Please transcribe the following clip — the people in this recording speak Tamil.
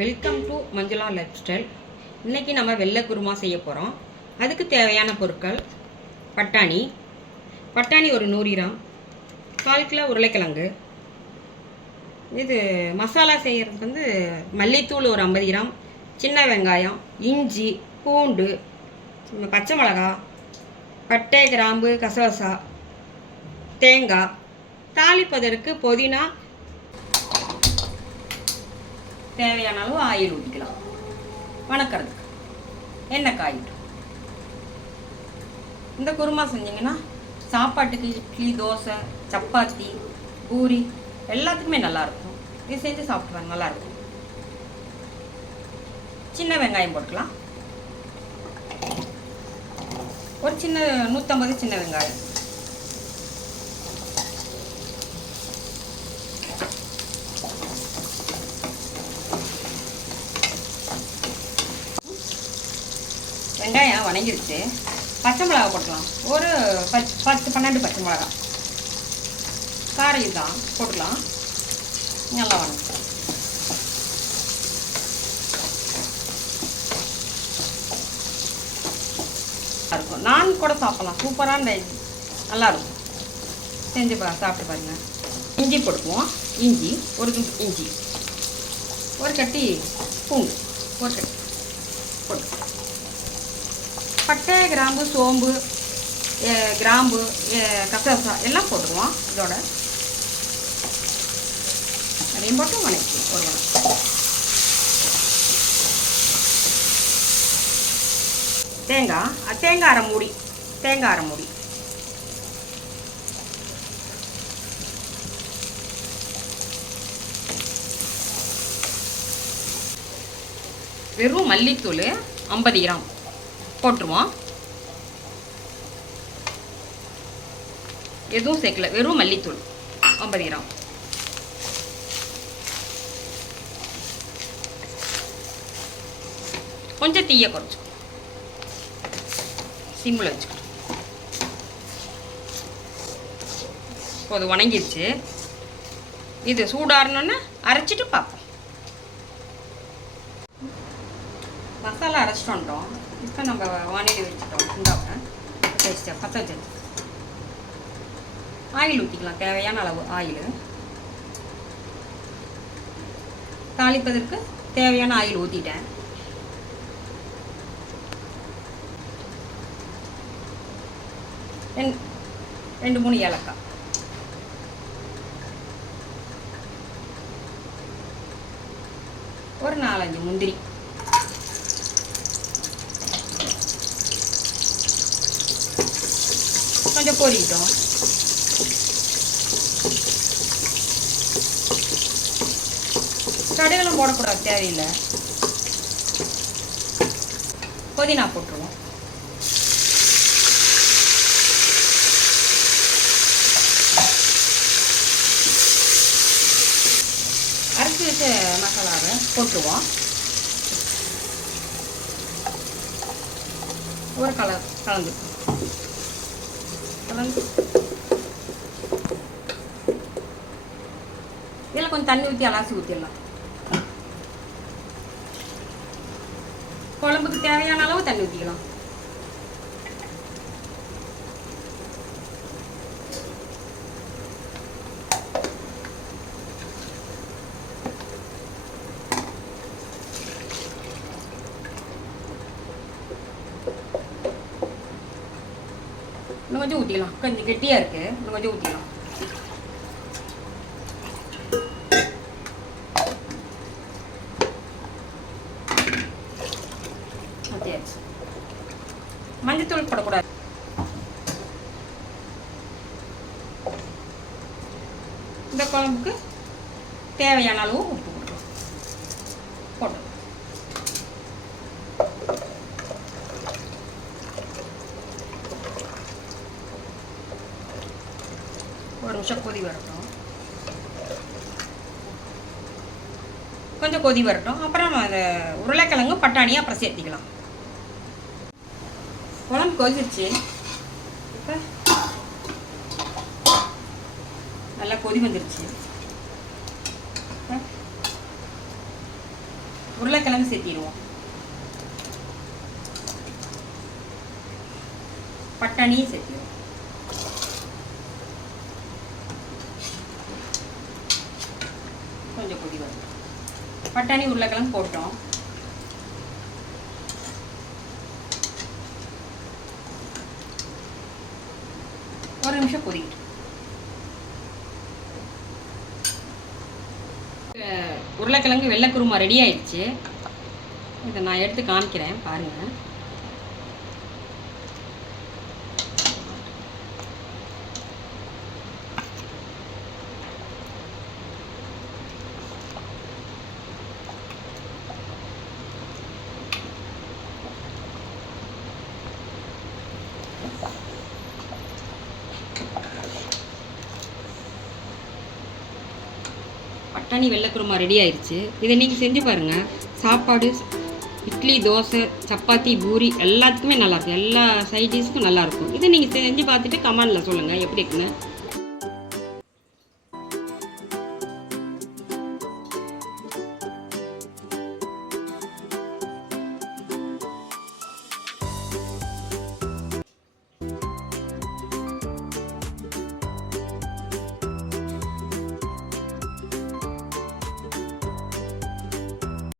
Welcome to Manjula life style. இன்றைக்கி நம்ம வெள்ளை குருமா செய்ய போகிறோம். அதுக்கு தேவையான பொருட்கள்: பட்டாணி ஒரு 100 கிராம், 1/4 கிலோ உருளைக்கிழங்கு. இது மசாலா செய்கிறது வந்து மல்லித்தூள் ஒரு 50 கிராம், சின்ன வெங்காயம், இஞ்சி, பூண்டு, பச்சை மிளகா, பட்டை, கிராம்பு, கசகசா, தேங்காய். தாளிப்பதற்கு புதினா, தேவையான அளவு ஆயில் ஊற்றிக்கலாம். வணக்கிறதுக்கு எண்ணெய் காயிடும். இந்த குருமா செஞ்சிங்கன்னா சாப்பாட்டுக்கு இட்லி, தோசை, சப்பாத்தி, பூரி எல்லாத்துக்குமே நல்லாயிருக்கும். இது செஞ்சு சாப்பிடுவாங்க, நல்லாயிருக்கும். சின்ன வெங்காயம் போட்டுக்கலாம். ஒரு 150 சின்ன வெங்காயம். வெங்காயம் வணங்கிருச்சு. பச்சை மிளகா போட்டுக்கலாம். ஒரு 10-12 பச்சை மிளகா. காரம் இதுதான் போட்டுக்கலாம். நல்லா வணக்கம். இருக்கும், நான் கூட சாப்பிட்லாம். சூப்பரான நல்லாயிருக்கும். செஞ்சு சாப்பிட்டு பாருங்க. இஞ்சி போட்டுக்குவோம். இஞ்சி ஒரு இஞ்சி, ஒரு கட்டி பூண்டு, ஒரு கட்டி போட்டு, பட்டை, கிராம்பு, சோம்பு, கிராம்பு, கசகசா எல்லாம் போட்டுருவோம். இதோட அதையும் போட்டு வணக்கி ஒரு வணக்கம். தேங்காய் அரை மூடி. வெறும் மல்லித்தூள் 50 கிராம் போட்டுருவோம். எதுவும் சேர்க்கல, வெறும் மல்லித்தூள் 50 கிராம். கொஞ்சம் தீயை குறைச்சிக்கோ, சிம்மில் வச்சுக்கோ. அது வணங்கிடுச்சு. இது சூடாறணுன்னு அரைச்சிட்டு பார்ப்போம். மசாலா அரைச்சிட்டு வந்துட்டோம். இப்போ நம்ம வானிலை வச்சுட்டோம். இந்தாங்க டேஸ்ட்டாக பற்ற வச்சு ஆயில் ஊற்றிக்கலாம். தேவையான அளவு ஆயில். தாளிப்பதற்கு தேவையான ஆயில் ஊற்றிட்டேன். ரெண்டு 3 ஏலக்காய், ஒரு 4-5 முந்திரி, கொஞ்சம் பொரிக்கிட்டோம். கடுகெல்லாம் போடக்கூடாது, தேவையில்லை. புதினா போட்டுருவோம். அரைச்சி வச்ச மசாலாவை போட்டுருவோம். ஒரு கலந்து இதில் கொஞ்சம் தண்ணி ஊற்றி அலசி ஊற்றிடலாம். குழம்புக்கு தேவையான அளவு தண்ணி ஊற்றிக்கலாம். இன்னும் கொஞ்சம் ஊற்றிக்கலாம். கொஞ்சம் கெட்டியாக இருக்குது, இன்னும் கொஞ்சம் ஊற்றிக்கலாம். ஊற்றியாச்சு. மஞ்சத்தூள் போடக்கூடாது. இந்த குழம்புக்கு தேவையான அளவு உப்பு போட்டுக்கலாம். போட்டு ஒரு நிமிஷம் கொதி வரட்டும். கொஞ்சம் கொதி வரட்டும். அப்புறம் அந்த உருளைக்கிழங்கு, பட்டாணியை அப்புறம் சேர்த்திக்கலாம். குழம்பு கொதிச்சிருச்சு. இப்போ நல்லா கொதி வந்துருச்சு. உருளைக்கிழங்கு சேர்த்திடுவோம். பட்டாணியும் சேர்த்திடுவோம். கொஞ்சம் கொதி வரும். பட்டாணி உருளைக்கிழங்கு போட்டோம். ஒரு நிமிஷம் கொதிக்கட்டும். உருளைக்கிழங்கு வெள்ளை குருமா ரெடி ஆயிடுச்சு. இதை நான் எடுத்து காமிக்கிறேன் பாருங்கள். பட்டாணி வெள்ளை குருமா ரெடி ஆயிடுச்சு. இதை நீங்கள் செஞ்சு பாருங்கள். சாப்பாடு, இட்லி, தோசை, சப்பாத்தி, பூரி எல்லாத்துக்குமே நல்லாயிருக்கும். எல்லா சைட் டிஷ்க்கும் நல்லாயிருக்கும். இதை நீங்கள் செஞ்சு பார்த்துட்டு கமெண்டில் சொல்லுங்கள் எப்படி இருக்குன்னு.